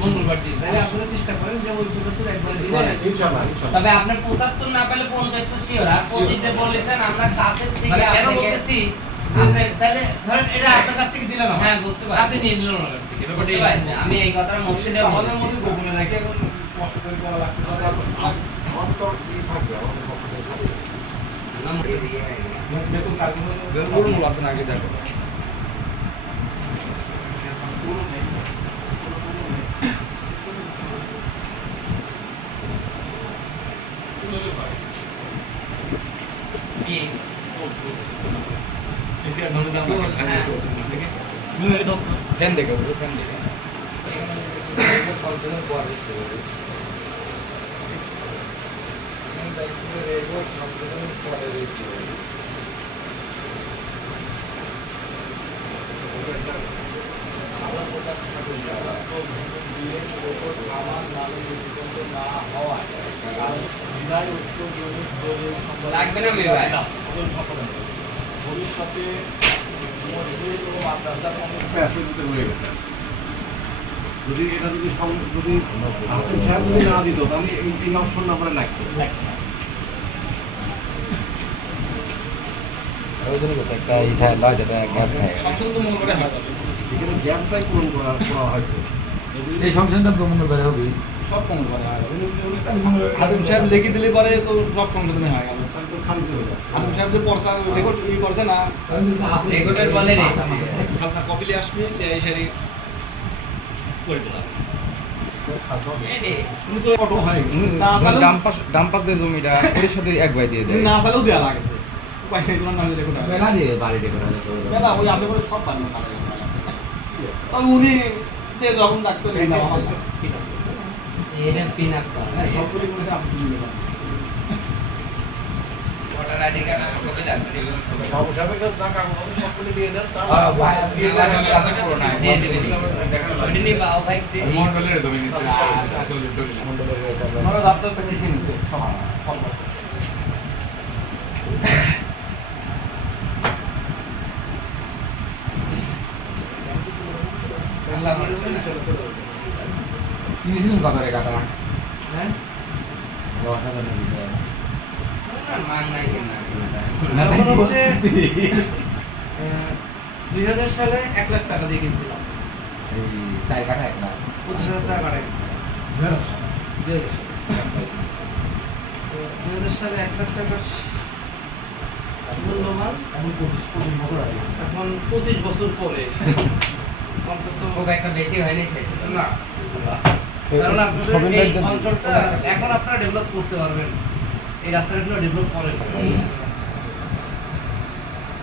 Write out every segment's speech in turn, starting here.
মঙ্গলবার দিন। তাহলে আপনারা চেষ্টা করেন যে ওই 75 একবারে দিলে ইনশাআল্লাহ। তবে আপনার 75 না পেলে 50 তো শিওর। আর 25 যে বলেছেন আমরা কাছের থেকে মানে কেন আপনাকে বলতেছি যে তাহলে ধরেন এটা আপনার কাছ থেকে দিলাম। হ্যাঁ বুঝতে পারছি। আপনি নিয়ে নিলেন ওনার কাছ থেকে। ব্যাপারটা বুঝতে পারছি। আমি এই কথাটা মসজিদে আমাদের মধ্যে গোপনে রাখি এখন কষ্ট করে করা লাগতে পারে। আমাদের তো কি থাকবে আমাদের পক্ষ থেকে থাকবে। দেখুন কালগুলো আছে না আগে দেখো। এসিআর ধরে দাম ফ্যান দেখো ফ্যান দেখো সংশোধন পরে সংশোধন পরে লাগবে না মেয়ে ভাই ভবিষ্যতে মাদ্রাসা হয়ে গেছে যদি এটা যদি যদি না দিত তাহলে এই অপশন নাম্বারে লাগতো একটা ইটা লয় যেটা গ্যাপ থাকে এখানে গ্যাপটাই পূরণ করা হয়েছে এই সংশোধনটা মঙ্গলবারে হবে সব মঙ্গলবারে হয় হাকিম সাহেব লিখে দিলে পরে তো সব সংশোধন হয়ে গেল তো খারিজ হয়ে যাচ্ছে হাকিম সাহেব যে পড়সা রেকর্ড ই করছে না রেকর্ডের বলে রে আপনার কপি নিয়ে আসবে এই সারি করে দিলাম উনি তো অটো হয় না আসলে ডাম্পাস যে জমিটা এর সাথে এক ভাই দিয়ে দেয় না আসলেও দেয়া লাগেছে উপায় নেই তোমার নামে রেকর্ড হবে মেলা দিয়ে বাড়িতে করা যেত মেলা ওই আশেপাশে সব বানানো কাজ তবে উনি যে যখন ডাক্তার এই নাম আমার এটা পিন আপ সবগুলি করেছে আপনি মিলে যান ভোটার আইডি কার্ড আর কপি লাগবে বাবু সাহেবের কাছে যা কাগজ আছে সবগুলি দিয়ে দেন দিয়ে দিয়ে দেবে ওটা নিয়ে বাও ভাই মন্ডলের জমি নিচ্ছে মন্ডলের আমরা ডাক্তার থেকে কিনেছে সব কিনেছিলেন কত রে কাটা হ্যাঁ মান নাই কিনা তখন হচ্ছে 2000 সালে 1 লাখ টাকা দিয়ে কিনছিলাম। এই চাই কাটা একটা 25,000 টাকা কাটা গেছে 2000 সালে 1 লাখ টাকার মূল্যমান এখন 25 বছর আগে এখন 25 বছর পরে অন্তত খুব একটা বেশি হয়নি সেটা না, কারণ আপনাদের এই অঞ্চলটা এখন আপনারা ডেভেলপ করতে পারবেন, এই রাস্তাগুলো ডেভেলপ করেন।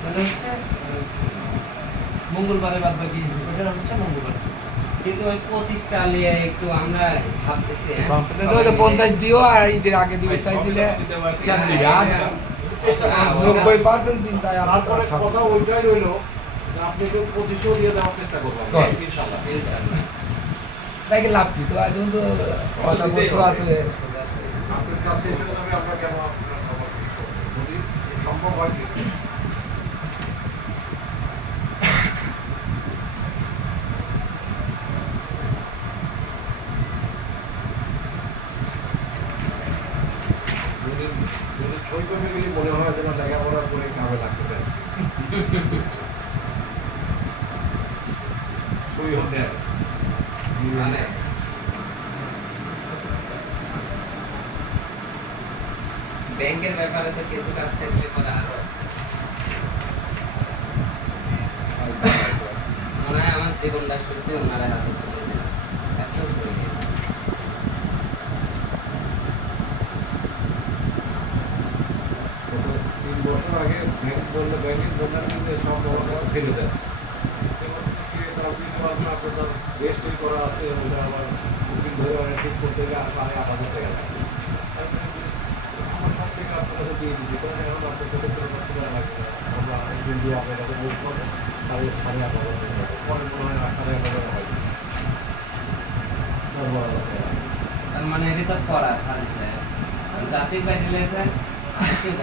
মানে হচ্ছে মঙ্গলবারে বাদ বাকি এটা হচ্ছে মঙ্গলবার। কিন্তু ওই 25টা নিয়ে একটু আমরা ভাবতেছি কমপ্লেন্ট হলে 50 দিও আর ঈদের আগে দিবে চাইছিলে 4 দিবে আজ 90% চিন্তায় আছে তারপরে কথা ওইটাই রইলো যে আপনি কেউ 25 দিয়ে দেওয়ার চেষ্টা করবেন ইনশাআল্লাহ ইনশাআল্লাহ তাই লাভ কি তো আজ তো কথা বলতে আছে আপনার কাজ শেষ হয়ে যাবে আমরা কেন আপনার সমর্থন করব যদি সম্ভব হয় কি যদি ছয় করবে গেলে মনে হয় যে না লেখাপড়া করে কামে লাগতে চাইছে সই হতে হবে মানে ব্যাংকের ব্যাপারে তো কিছু কাজ থাকলে পরে আরো মনে হয় আমার জীবনটা সত্যি ওনারা হাতে চলে দিলাম এত সরে গেল 3 বছর আগে ব্যাংক বললে ব্যাংকের দোকান কিন্তু সব ব্যবস্থা ফেলে দেয় আপনার রেজিস্ট্রি করা আছে ওটা আবার দুদিন ধরে ঠিক করতে গেলে প্রায় 8,000 টাকা লাগে আমার সব থেকে আপনার কাছে দিয়ে দিচ্ছি কারণ এখন আপনার কাছে কোনো কষ্ট করা লাগবে না আমরা একদিন দিয়ে আপনার কাছে বুক করবো তাহলে 8,500 টাকা পরে মনে হয় 8,500 টাকা হয় তার মানে এটা তো করা খালি স্যার জাতি পাইলেছেন কেউ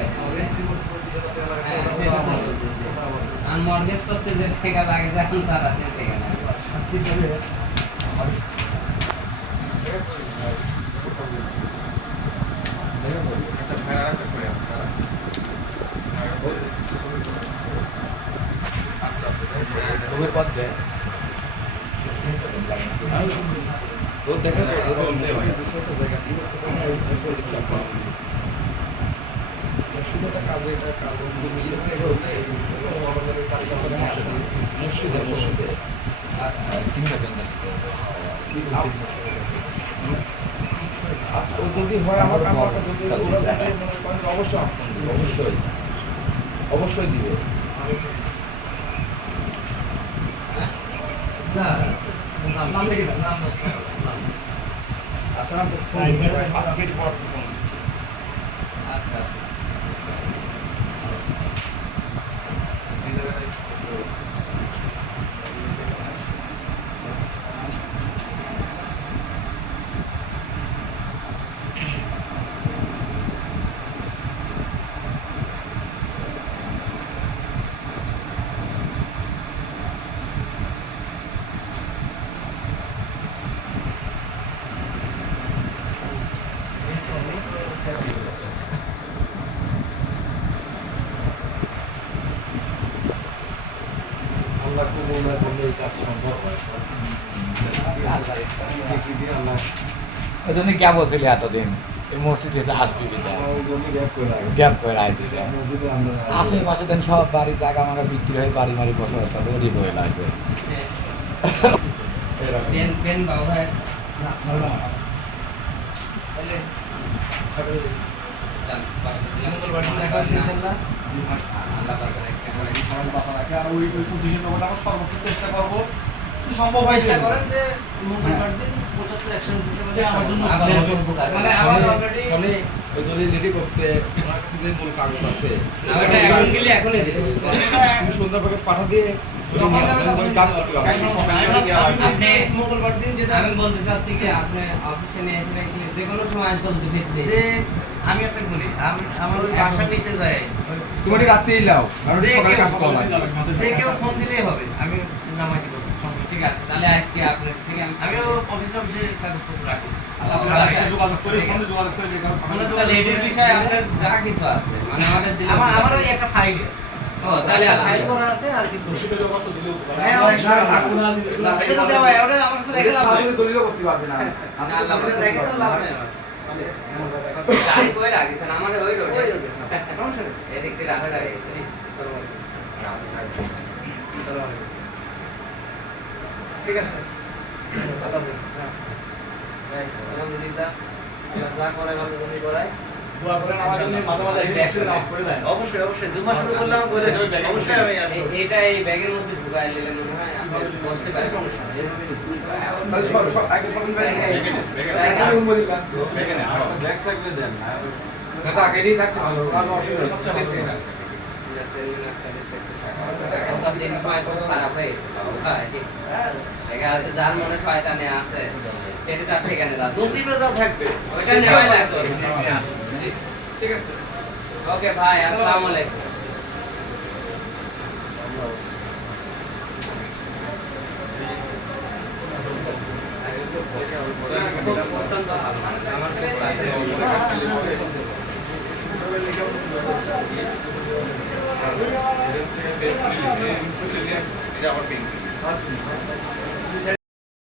আর মর্গেজ করতে যে টাকা লাগে এখন স্যার আপনি টাকা লাগে আচ্ছা ভাইরা একটা ছবি আছে আচ্ছা রুমের পথ দেয় ও দেখে শুধুটা কাজে এটা কারণ মুর্শিদে মুর্শিদে যদি হয় আমার আমার কাছে যদি ওরা যদি মনে করেন অবশ্যই অবশ্যই অবশ্যই দিবে নাম লিখে দাও, নাম দোস্ত, নাম। আচ্ছা না তো ফোন দিচ্ছে 5 মিনিট পর ফোন দিচ্ছে আচ্ছা এই জায়গাটায় আল্লাহ কবুল না করলে এই কাজ সম্ভব হয় দেখি দিয়ে আল্লাহ ওই জন্য কে বলছিলি এতদিন এই মসজিদে আসবি বিদায় আমার ওই জন্য গ্যাপ করে রাখি গ্যাপ করে রায় দিতে মসজিদে আমরা আশেপাশে দেন সব বাড়ি জায়গা মাগা বিক্রি হয়ে বাড়ি মারি বসে তবে ওরই বয়ে লাগবে এরকম পেন পেন বাবু ভাই তাহলে ছোট চাল পাঁচটা দিলাম মঙ্গলবার দিন দেখা হচ্ছে ইনশাআল্লাহ। আল্লাহ পাশে রাখতে পারে সবাই বাসা রাখে আর ওই পজিশন নেবো আমরা সর্বোচ্চ চেষ্টা করবো যদি সম্ভব হয় চেষ্টা করেন যে মঙ্গলবার দিন 75 একসাথে দিতে পারলে আমার জন্য আপনার ভালো। উপকার মানে আমার অলরেডি ফলে ওই দলিল রেডি করতে ওনার কাছে যে মূল কাগজ আছে ওটা এখন গেলে এখনই দিতে হবে। তুমি সুন্দরভাবে পাঠা দিয়ে যখন যাবে তখন ওই কাজ করতে পারবে। আপনি মঙ্গলবার দিন যেটা আমি বলতে চাচ্ছি কি আপনি অফিসে নিয়ে এসে রাখলে যে কোনো সময় চলতে ফিরতে যে আমি একটা বলি আমার ওই বাসার নিচে যায় তোমার রাত্রেই লাও কারণ যে সকালে কেউ- কাজ করা লাগবে যে কেউ ফোন দিলেই হবে আমি নামাই দিব সমস্যা ঠিক আছে তাহলে আজকে আপনার থেকে আমিও অফিসে অফিসে কাগজপত্র রাখি আপনার বাসায় যোগাযোগ করে ফোনে যোগাযোগ করে যে কারো আমরা তাহলে এটার বিষয়ে আপনার যা কিছু আছে মানে আমাদের দিলে আমার ওই একটা ফাইল আছে ও তাহলে ফাইল করা আছে আর কিছু রশিদে জমা তো দিলেও হ্যাঁ, অবশ্যই। এটা তো দেওয়া হয়, ওটা আমার কাছে রেখে লাভ নেই। দলিলও করতে পারবে না আল্লাহ ওটা রেখে তো লাভ নেই আমার। গাড়ি কই রাখিছেন আমাদের ওই রোডে ওই রোডে, হ্যাঁ, সমস্যা নেই। এদিক থেকে রাস্তা রয়েছে ঠিক আছে আল্লাহ হাফেজ। হ্যাঁ। যাই, আলহামদুলিল্লাহ আল্লাহ যা করে ভালো জন্যই করায়। দোয়া করেন আমার জন্য মাঝে মাঝে এসে একসাথে নামাজ পড়ে যায় অবশ্যই অবশ্যই জুম্মা শুরু করলে আমাকে বলে দেবেন। অবশ্যই আমি আসবো। এটা এই ব্যাগের মধ্যে ঢুকাই নিলে মনে হয় আপনি বসতে পারেন তাহলে আগে সবাই ব্যাগ থাকলে দেন না তো আগেই থাকতে ভালো কারণ অসুবিধা সবচেয়ে বেশি না এখনকার দিন সময় খুব খারাপ হয়ে গেছে ভাই। দেখা যাচ্ছে যার মনে শয়তানে আছে সেটা তার ঠিকানে যাবে নসিবে যা থাকবে ওইটা নেওয়াই লাগবে। ঠিক আছে ওকে ভাই আসসালামু আলাইকুম অত্যন্ত ভালো আমার খুব কাছে এটা আবার পেন